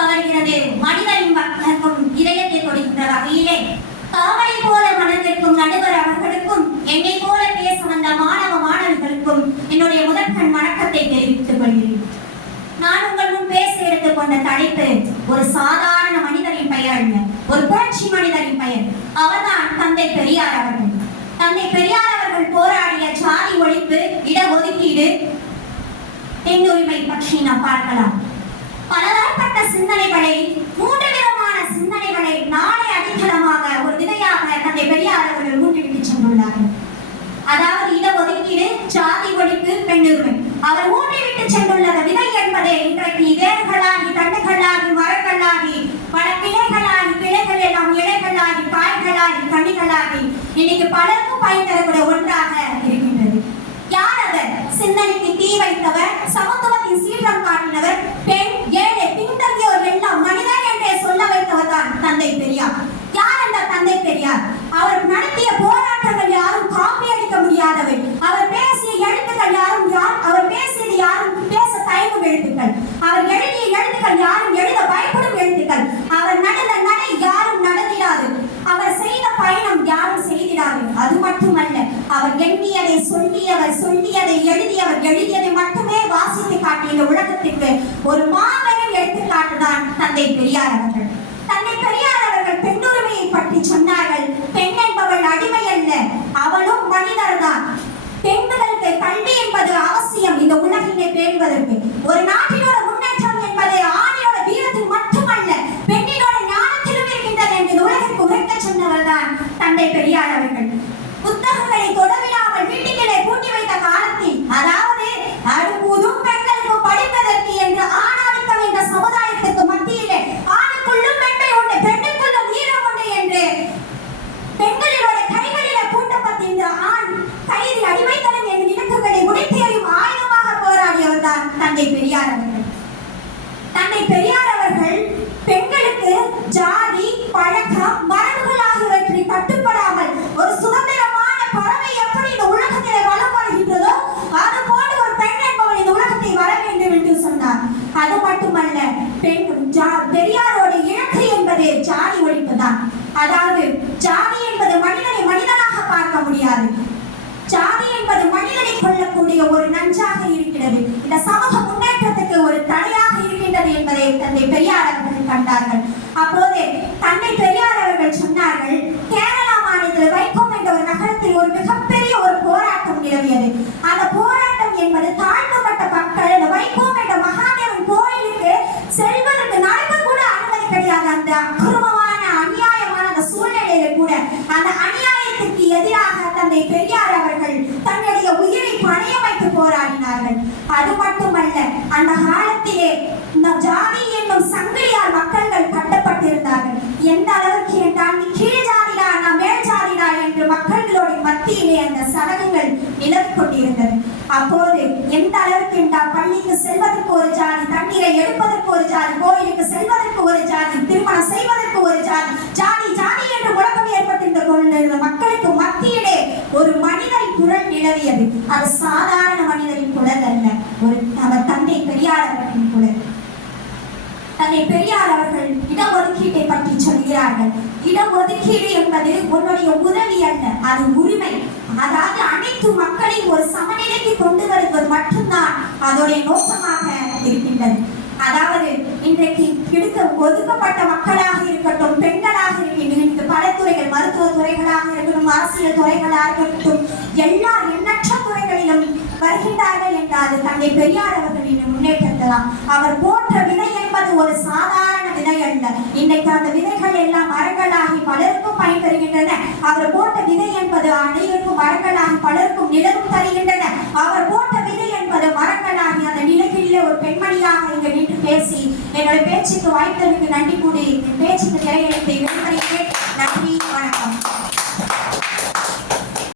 பவர்கிறது மனிதனின் மக்களுக்கும் இதயத்தை கொடுக்கின்ற வகையிலே தாமரை போல மனதிற்கும் நடுவர் அவர்களுக்கும் என்னை போல பேச வந்த மாணவ மாணவிகளுக்கும் என்னுடைய முதற்கண் வணக்கத்தை தெரிவித்துக் கொள்கிறேன். நான் உங்கள் முன் பேச எடுத்துக்கொண்ட தலைப்பு ஒரு சாதாரண மனிதரின் பெயர் அல்ல ஒரு புரட்சி மனிதரின் பெயர். அவர்தான் தந்தை பெரியார் அவர்கள். தந்தை பெரியார் அவர்கள் போராடிய சாதி ஒழிப்பு இடஒதுக்கீடு பெண்ணுரிமை பற்றி நாம் பார்க்கலாம். பலதரப்பட்ட சிந்தனைகளை மூன்று விதமான சிந்தனைகளை நாளை அடித்தளமாக ஒரு விதையாக தந்தை பெரியார் அவர்கள் ஊட்டிவிட்டு சென்றுள்ளார்கள் அதாவது இட ஒதுக்கீடு ஜாதி ஒழிப்பு பெண்ணுரிமை. அவர் ஊட்டிவிட்டு சென்றுள்ள விதை என்பதே இன்றைக்கு வேர்களாகி தண்டுகளாகி மரங்களாகி பல கிளைகளாகி கிளைகள் எல்லாம் இலைகளாகி காய்களாகி கனிகளாகி இன்னைக்கு பலருக்கும் பயன் தரக்கூடிய ஒன்றாக இருக்கின்றது. யார் அவர்? சிந்தனைக்கு தீ வைத்தவர் சமத்துவத்தின் சீற்றம் காட்டினவர் பெண் ஏழை பின்தங்கியோர் எல்லாம் மனிதன் என்றே சொல்ல வைத்தவர் தான் தந்தை பெரியார் யார் அந்த தந்தை பெரியார் அவர் நடத்திய போராட்டங்கள் யாரும் காப்பி அடிக்க முடியாதவை அவர் பேசிய எழுத்துக்கள் யாரும் யார் அவர் பேசியது யாரும் பேச தயங்கும் எழுத்துக்கள் அவர் எழுதிய எழுத்துக்கள் யாரும் எழுத பயப்படும் எழுத்துக்கள் அவர் நடந்த நடை யாரும் நடந்திடாது அவர் செய்த பயணம் யாரும் செய்திடாது அது மட்டுமல்ல அவர் எண்ணியதை சொல்லியவர் சொல்லியதை எழுதியவர் எழுதியதை மட்டுமே வாசித்து காட்டிய இந்த உலகத்திற்கு ஒரு மாபெரும் எடுத்துக்காட்டு தான் தந்தை பெரியார் அவர்கள். தந்தை பெரியார் அவர்கள் பெண்ணுரிமையை பற்றி சொன்னார்கள். பெண் என்பவள் அடிமை அல்ல அவளும் மனிதர் தான். பெண்களுக்கு கல்வி என்பது அவசியம் இந்த உலகினை பேணுவதற்கு. ஒரு நாட்டில் முன்னேற்றம் என்பது ஆணியோட வீரத்தில் மட்டுமல்ல பெண்ணினோட ஞானத்திலும் இருக்கின்றது என்று இந்த உலகிற்கு உரைக்க சொன்னவர் தான் தந்தை பெரியார் அவர்கள் புத்தகங்களை தொடவிடாமல் வீட்டுகளை பூட்டி வைத்த காலத்தில் அதாவது அடுப்பூதும் பெண்களுக்கும் படிப்பதற்கு என்று ஆணாதிக்கம் என்ற சமுதாயத்துக்கு மத்தியிலே ஆணுக்குள்ளும் பெண்மை உண்டு பெண்ணுக்குள்ளும் வீரம் உண்டு என்று பெண்களோட கைகளில பூட்டப்பட்ட இந்த ஆண் கைதி அடிமைத்தனம் என்ற இலக்குகளை உடைத்து எறியும் ஆயுதமாக போராடியவர் தான் தந்தை பெரியார் அவர்கள் தந்தை பெரியார் அவர்கள் பெண்களுக்கு ஜாதி பழக்கம் மரபுகள் ஆகியவற்றை கட்டுப்படாமல் ஒரு சுதந்திரமான பறவை எப்படி இந்த உலகத்திலே வலம் வருகின்றதோ அது போன்று ஒரு பெண் என்பவள் இந்த உலகத்தை வர வேண்டும் என்று சொன்னார் அது மட்டுமல்ல பெண் ஜா- பெரியாரோட இலக்கு என்பது ஜாதி ஒழிப்பு தான் அதாவது ஜாதி என்பது மனிதனை மனிதனாக பார்க்க முடியாது. ஜாதி என்பது மனிதனை கொள்ளக்கூடிய ஒரு நஞ்சாக இருக்கிறது. இந்த சமூக முன்னேற்றத்துக்கு ஒரு தடையாக இருக்கின்றது என்பதை தந்தை பெரியார் அவர்கள் கண்டார்கள். அப்போது தந்தை பெரியார் அவர்கள் சொன்னார்கள் கேரளா மாநிலத்தில் வைக்கம் என்ற ஒரு நகரத்தில் ஒரு மிகப்பெரிய ஒரு போராட்டம் நிலவியது. அந்த போராட்டம் என்பது தாழ்த்தப்பட்ட மக்கள் அந்த வைக்கம் என்ற மகாதேவன் கோயிலுக்கு செல்வதற்கு நடக்க கூட அனுமதி கிடையாது. அந்த தந்தை பெரியார் அவர்கள் தன்னுடைய உயிரை பணைய வைத்து போராடினார்கள். அது மட்டுமல்ல அந்த காலத்திலே இந்த ஜாதி என்னும் சங்கிலியால் மக்கள்கள் கட்டப்பட்டிருந்தார்கள். எந்த அளவுக்கு என்றால் நீ கீழ் ஜாதிடா நான் மேல் ஜாதிடா என்று மக்கள்களோட மத்தியிலே அந்த சடங்குகள் நிலவிக் கொண்டிருந்தது அப்போது எந்த அளவுக்கு என்றால் பள்ளிக்கு செல்வதற்கு ஒரு ஜாதி தண்ணீரை எடுப்பதற்கு ஒரு ஜாதி கோயிலுக்கு செல்வதற்கு ஒரு ஜாதி திருமணம் செய்வதற்கு ஒரு ஜாதி ஜாதி ஜாதி என்று முழக்கம் ஏற்பட்டிருந்த கொண்டிருந்த மக்களுக்கு மத்தியிலே ஒரு மனிதரின் குரல் நிலவியது அது. சாதாரண மனிதரின் குரல் அல்ல ஒரு அவர் தந்தை பெரியார் அவர்களின் குரல் தந்தை பெரியார் அவர்கள் இடஒதுக்கீட்டை பற்றி சொல்கிறார்கள். இடஒதுக்கீடு என்பது உன்னுடைய உதவி அல்ல அது உரிமை. அதாவது அனைத்து மக்களையும் ஒரு சமநிலைக்கு கொண்டு வருவது மட்டும்தான் அதோடைய நோக்கமாக இருக்கின்றது. அதாவது இன்றைக்கு எடுக்க ஒதுக்கப்பட்ட மக்களாக இருக்கட்டும் பெண்களாக இருக்கின்ற பல துறைகள் மருத்துவ துறைகளாக இருக்கட்டும் அரசியல் துறைகளாக இருக்கட்டும் எல்லா தந்தை பெரியார் அவர்களின் முன்னேற்றத்தலாம் அவர் போன்ற விதை என்பது ஒரு சாதாரண விதை அல்ல. இன்னைக்கு அந்த விதைகள் எல்லாம் மரங்களாகி பலருக்கும் பயன்பெறுகின்றன. அவர் போட்ட விதை என்பது அனைவருக்கும் மரங்களாகி பலருக்கும் நிலவும் தருகின்றன. அவர் போட்ட விதை என்பது மரங்களாகி அந்த நிலக்கிலே ஒரு பெண்மணியாக இங்கு நின்று பேசி என்னோட பேச்சுக்கு வாய்த்ததுக்கு நன்றி கூடி பேச்சுக்கு திரையெழுத்து நன்றி.